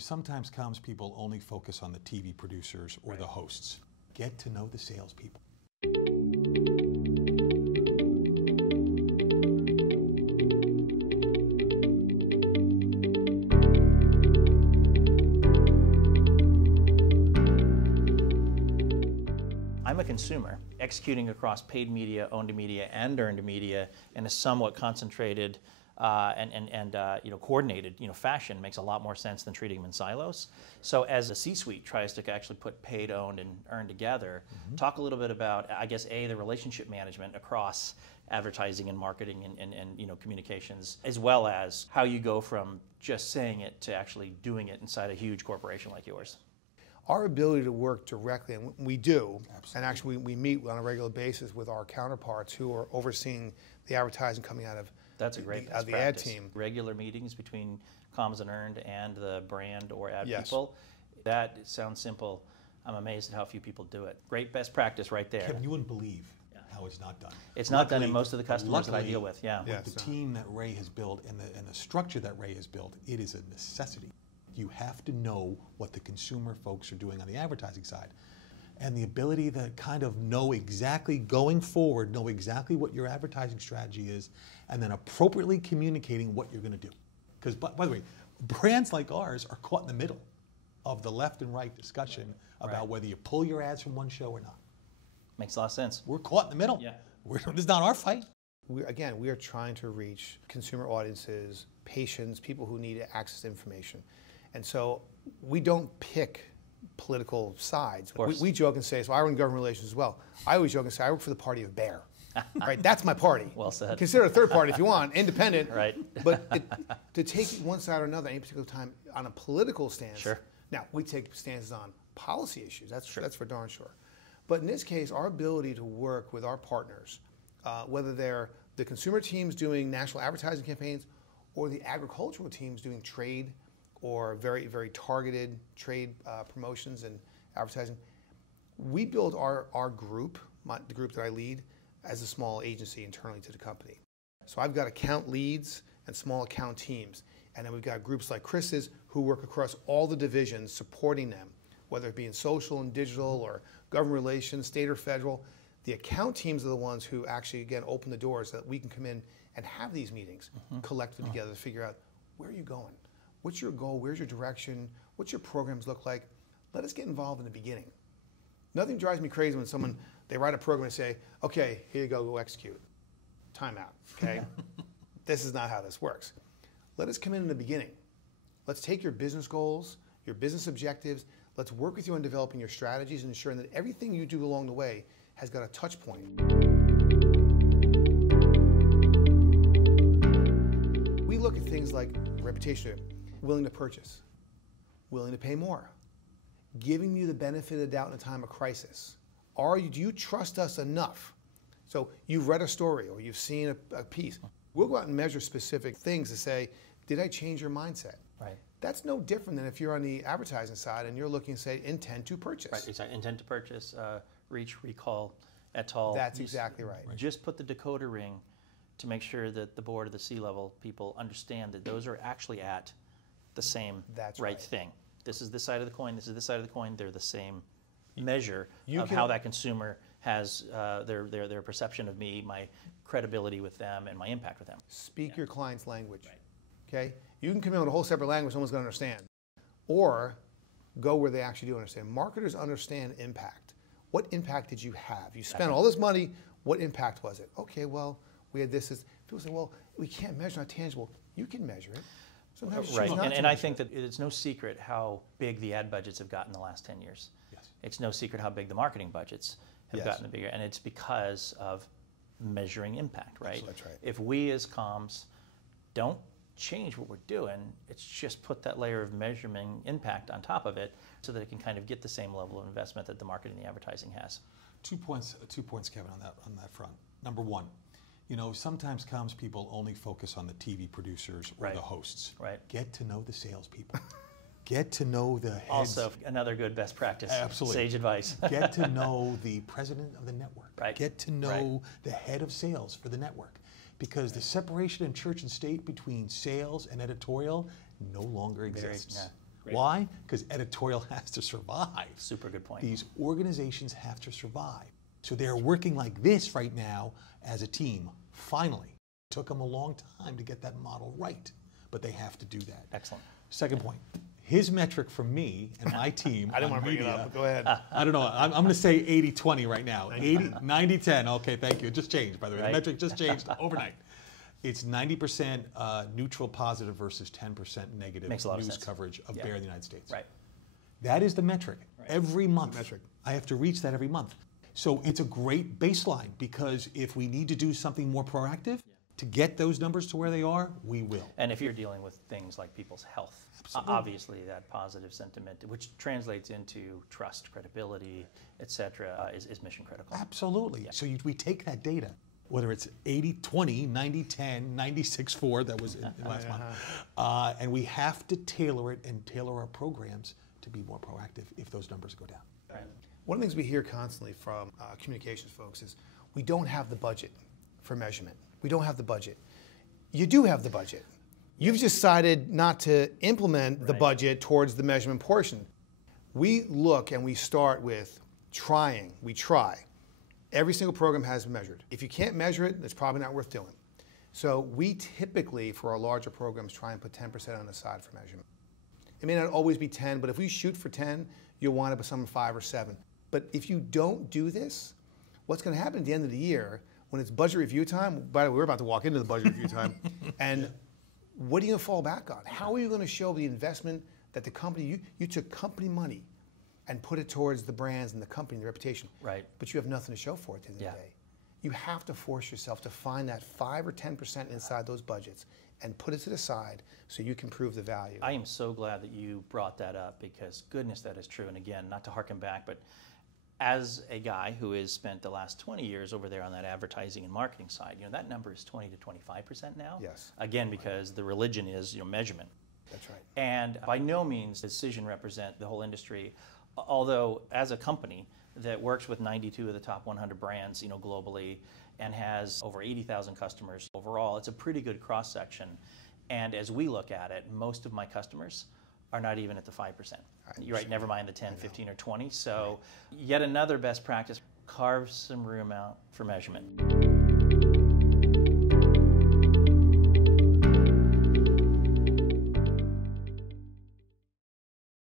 Sometimes comms people only focus on the TV producers or the hosts. Get to know the salespeople. I'm a consumer executing across paid media, owned media, and earned media in a somewhat concentrated and coordinated fashion makes a lot more sense than treating them in silos. So as a C-suite tries to actually put paid, owned, and earned together, talk a little bit about, I guess, the relationship management across advertising and marketing and communications, as well as how you go from just saying it to actually doing it inside a huge corporation like yours. Our ability to work directly, and we do, Absolutely. and actually we meet on a regular basis with our counterparts who are overseeing the advertising coming out of That's a great best the practice. ad team. Regular meetings between comms and earned and the brand or ad Yes. people. That sounds simple. I'm amazed at how few people do it. Great best practice right there. Kevin, you wouldn't believe how it's not done. It's not done in most of the customers that I luckily, deal with. Yeah. Yeah. the team that Ray has built and the structure that Ray has built, it is a necessity. You have to know what the consumer folks are doing on the advertising side. And the ability to kind of know exactly going forward, know exactly what your advertising strategy is, and then appropriately communicating what you're going to do. Because, by the way, brands like ours are caught in the middle of the left and right discussion about whether you pull your ads from one show or not. Makes a lot of sense. We're caught in the middle. Yeah. This is not our fight. We are trying to reach consumer audiences, patients, people who need access to information. And so we don't pick political sides. We joke and say, so I run government relations as well. I always joke and say, I work for the party of Bear. Right? That's my party. Well said. Consider a third party if you want, independent. Right. But to take one side or another at any particular time on a political stance. Sure. Now, we take stances on policy issues. That's for darn sure. But in this case, our ability to work with our partners, whether they're the consumer teams doing national advertising campaigns or the agricultural teams doing trade or very, very targeted trade promotions and advertising, we build our group, the group that I lead, as a small agency internally to the company. So I've got account leads and small account teams. And then we've got groups like Chris's who work across all the divisions supporting them, whether it be in social and digital or government relations, state or federal. The account teams are the ones who actually, again, open the doors so that we can come in and have these meetings collectively together to figure out, where are you going? What's your goal? Where's your direction? What's your programs look like? Let us get involved in the beginning. Nothing drives me crazy when they write a program and say, okay, here you go execute. Time out, okay? This is not how this works. Let us come in the beginning. Let's take your business goals, your business objectives. Let's work with you on developing your strategies and ensuring that everything you do along the way has got a touch point. We look at things like reputation, willing to purchase, willing to pay more, giving you the benefit of the doubt in a time of crisis. Do you trust us enough? So you've read a story or you've seen a piece. We'll go out and measure specific things to say, did I change your mindset? Right. That's no different than if you're on the advertising side and you're looking and say, intent to purchase. Right. Exactly. Intent to purchase, reach, recall, et al. That's exactly right. Just put the decoder ring to make sure that the board or the C-level people understand that those are actually at the same right thing. This is this side of the coin, this is this side of the coin, they're the same measure of how that consumer has their perception of me, my credibility with them, and my impact with them. Speak your client's language, okay? You can come in with a whole separate language someone's gonna understand. Or go where they actually do understand. Marketers understand impact. What impact did you have? You spent all this money, what impact was it? Okay, well, we had this. People say, well, we can't measure, not tangible. You can measure it. Sometimes right, and I think that it's no secret how big the ad budgets have gotten in the last 10 years. Yes. It's no secret how big the marketing budgets have gotten bigger, and it's because of measuring impact, right? That's right. If we as comms don't change what we're doing, it's just put that layer of measurement impact on top of it so that it can kind of get the same level of investment that the marketing and the advertising has. 2 points, Kevin, on that front. Number one, sometimes comms people only focus on the TV producers or the hosts. Right. Get to know the salespeople. Get to know the heads. Also, another good best practice. Absolutely. Sage advice. Get to know the president of the network. Right. Get to know the head of sales for the network. Because the separation in church and state between sales and editorial no longer exists. Great. Why? Because editorial has to survive. Super good point. These organizations have to survive. So they're working like this right now as a team, finally. It took them a long time to get that model right, but they have to do that. Excellent. Second point, his metric for me and my team I didn't want to bring it up, but go ahead. I don't know, I'm going to say 80-20 right now. 90-10, okay, thank you. It just changed, by the way. Right. The metric just changed overnight. It's 90% neutral positive versus 10% negative Makes a lot of news sense. coverage of bear in the United States. Right. That is the metric. Every month. Metric. I have to reach that every month. So it's a great baseline, because if we need to do something more proactive to get those numbers to where they are, we will. And if you're dealing with things like people's health, obviously that positive sentiment, which translates into trust, credibility, et cetera, is mission critical. Absolutely. So we take that data, whether it's 80-20, 90-10, 96-4, that was in last month, and we have to tailor it and tailor our programs to be more proactive if those numbers go down. Right. One of the things we hear constantly from communications folks is we don't have the budget for measurement. We don't have the budget. You do have the budget. You've decided not to implement the budget towards the measurement portion. We look and we start with trying. We try. Every single program has been measured. If you can't measure it, it's probably not worth doing. So we typically, for our larger programs, try and put 10% on the side for measurement. It may not always be 10, but if we shoot for 10, you'll wind up with some 5 or 7. But if you don't do this, what's going to happen at the end of the year when it's budget review time? By the way, we're about to walk into the budget review time. And what are you going to fall back on? How are you going to show the investment that the company, you took company money and put it towards the brands and the company and the reputation. Right. But you have nothing to show for it at the end of the day. You have to force yourself to find that 5 or 10% inside those budgets and put it to the side so you can prove the value. I am so glad that you brought that up, because goodness, that is true. And again, not to harken back, but as a guy who has spent the last 20 years over there on that advertising and marketing side, that number is 20 to 25% now. Yes. Again, because the religion is measurement. That's right. And by no means does Cision represent the whole industry, although as a company that works with 92 of the top 100 brands, globally, and has over 80,000 customers overall, it's a pretty good cross section. And as we look at it, most of my customers are not even at the 5%. You're right, never mind the 10, 15, or 20. So yet another best practice, carve some room out for measurement.